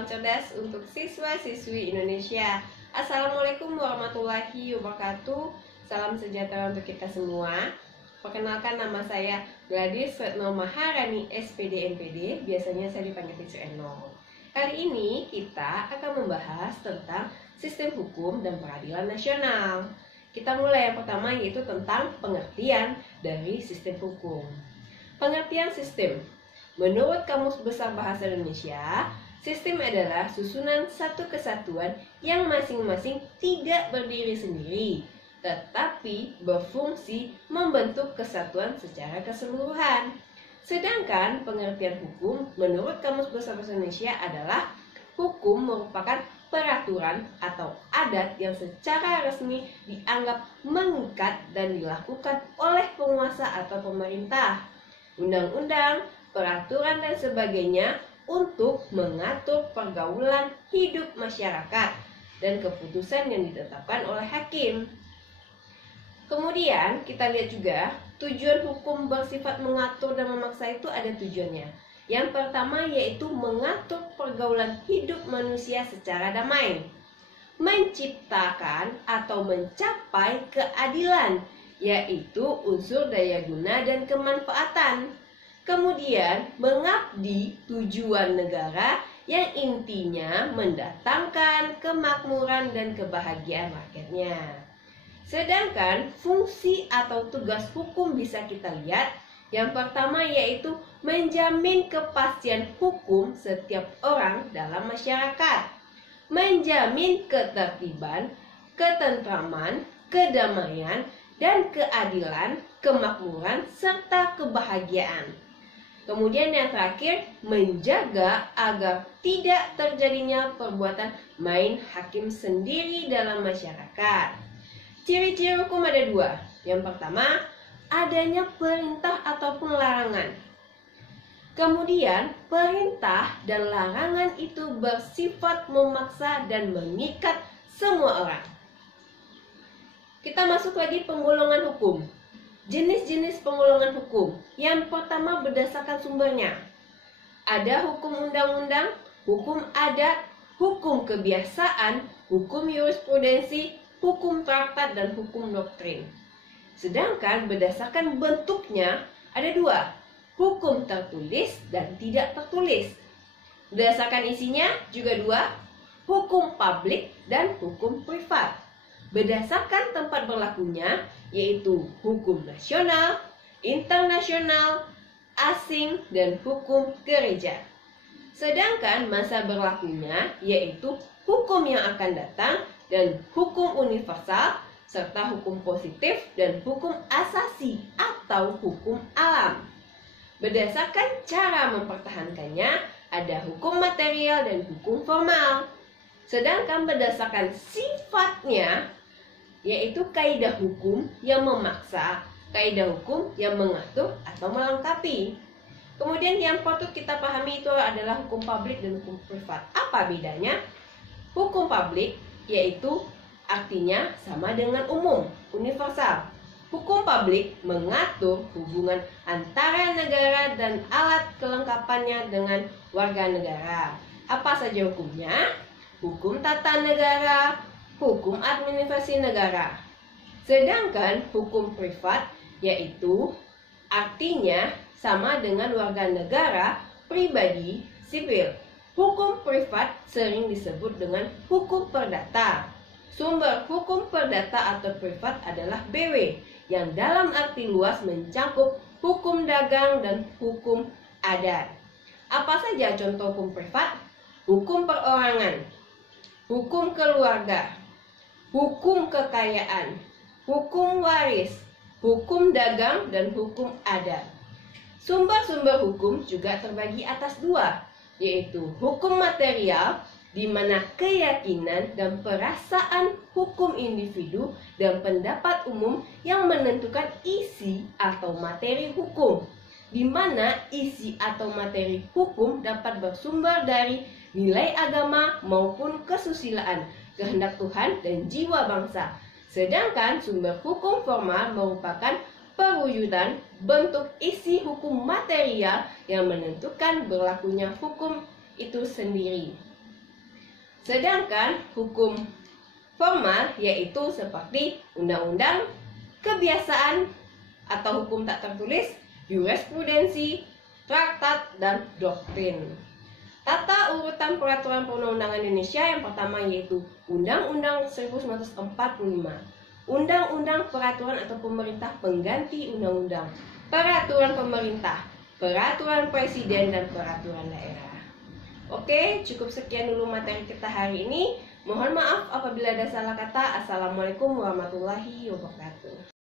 salam cerdas untuk siswa-siswi Indonesia. Assalamualaikum warahmatullahi wabarakatuh. Salam sejahtera untuk kita semua. Perkenalkan, nama saya Gladys Retno Maharani, SPD MPD. Biasanya saya dipanggil Teacher Eno. Kali ini kita akan membahas tentang sistem hukum dan peradilan nasional. Kita mulai yang pertama, yaitu tentang pengertian dari sistem hukum. Pengertian sistem. Menurut Kamus Besar Bahasa Indonesia, sistem adalah susunan satu kesatuan yang masing-masing tidak berdiri sendiri, tetapi berfungsi membentuk kesatuan secara keseluruhan. Sedangkan pengertian hukum menurut Kamus Besar Bahasa Indonesia adalah hukum merupakan peraturan atau adat yang secara resmi dianggap mengikat dan dilakukan oleh penguasa atau pemerintah. Undang-undang, peraturan dan sebagainya untuk mengatur pergaulan hidup masyarakat dan keputusan yang ditetapkan oleh hakim. Kemudian kita lihat juga tujuan hukum bersifat mengatur dan memaksa itu ada tujuannya. Yang pertama yaitu mengatur pergaulan hidup manusia secara damai, menciptakan atau mencapai keadilan, yaitu unsur daya guna dan kemanfaatan. Kemudian mengabdi tujuan negara yang intinya mendatangkan kemakmuran dan kebahagiaan rakyatnya. Sedangkan fungsi atau tugas hukum bisa kita lihat. Yang pertama yaitu menjamin kepastian hukum setiap orang dalam masyarakat, menjamin ketertiban, ketentraman, kedamaian, dan keadilan, kemakmuran, serta kebahagiaan. Kemudian yang terakhir, menjaga agar tidak terjadinya perbuatan main hakim sendiri dalam masyarakat. Ciri-ciri hukum ada dua. Yang pertama, adanya perintah ataupun larangan. Kemudian, perintah dan larangan itu bersifat memaksa dan mengikat semua orang. Kita masuk lagi penggolongan hukum. Jenis-jenis penggolongan hukum. Yang pertama berdasarkan sumbernya. Ada hukum undang-undang, hukum adat, hukum kebiasaan, hukum jurisprudensi, hukum traktat, dan hukum doktrin. Sedangkan berdasarkan bentuknya ada dua, hukum tertulis dan tidak tertulis. Berdasarkan isinya juga dua, hukum publik dan hukum privat. Berdasarkan tempat berlakunya yaitu hukum nasional, internasional, asing, dan hukum gereja. Sedangkan masa berlakunya yaitu hukum yang akan datang dan hukum universal, serta hukum positif dan hukum asasi atau hukum alam. Berdasarkan cara mempertahankannya, ada hukum material dan hukum formal. Sedangkan berdasarkan sifatnya, yaitu kaidah hukum yang memaksa, kaidah hukum yang mengatur atau melengkapi. Kemudian yang patut kita pahami itu adalah hukum publik dan hukum privat. Apa bedanya? Hukum publik yaitu artinya sama dengan umum, universal. Hukum publik mengatur hubungan antara negara dan alat kelengkapannya dengan warga negara. Apa saja hukumnya? Hukum tata negara, hukum administrasi negara. Sedangkan hukum privat yaitu artinya sama dengan warga negara, pribadi, sipil. Hukum privat sering disebut dengan hukum perdata. Sumber hukum perdata atau privat adalah BW, yang dalam arti luas mencakup hukum dagang dan hukum adat. Apa saja contoh hukum privat? Hukum perorangan, hukum keluarga, hukum kekayaan, hukum waris, hukum dagang, dan hukum adat. Sumber-sumber hukum juga terbagi atas dua, yaitu hukum material, di mana keyakinan dan perasaan hukum individu dan pendapat umum yang menentukan isi atau materi hukum, di mana isi atau materi hukum dapat bersumber dari nilai agama maupun kesusilaan, kehendak Tuhan, dan jiwa bangsa. Sedangkan sumber hukum formal merupakan perwujudan bentuk isi hukum material yang menentukan berlakunya hukum itu sendiri. Sedangkan hukum formal yaitu seperti undang-undang, kebiasaan atau hukum tak tertulis, jurisprudensi, traktat, dan doktrin. Tata urutan peraturan perundang-undangan Indonesia yang pertama yaitu Undang-Undang 1945, Undang-Undang Peraturan atau Pemerintah Pengganti Undang-Undang, Peraturan Pemerintah, Peraturan Presiden, dan Peraturan Daerah. Oke, cukup sekian dulu materi kita hari ini. Mohon maaf apabila ada salah kata. Assalamualaikum warahmatullahi wabarakatuh.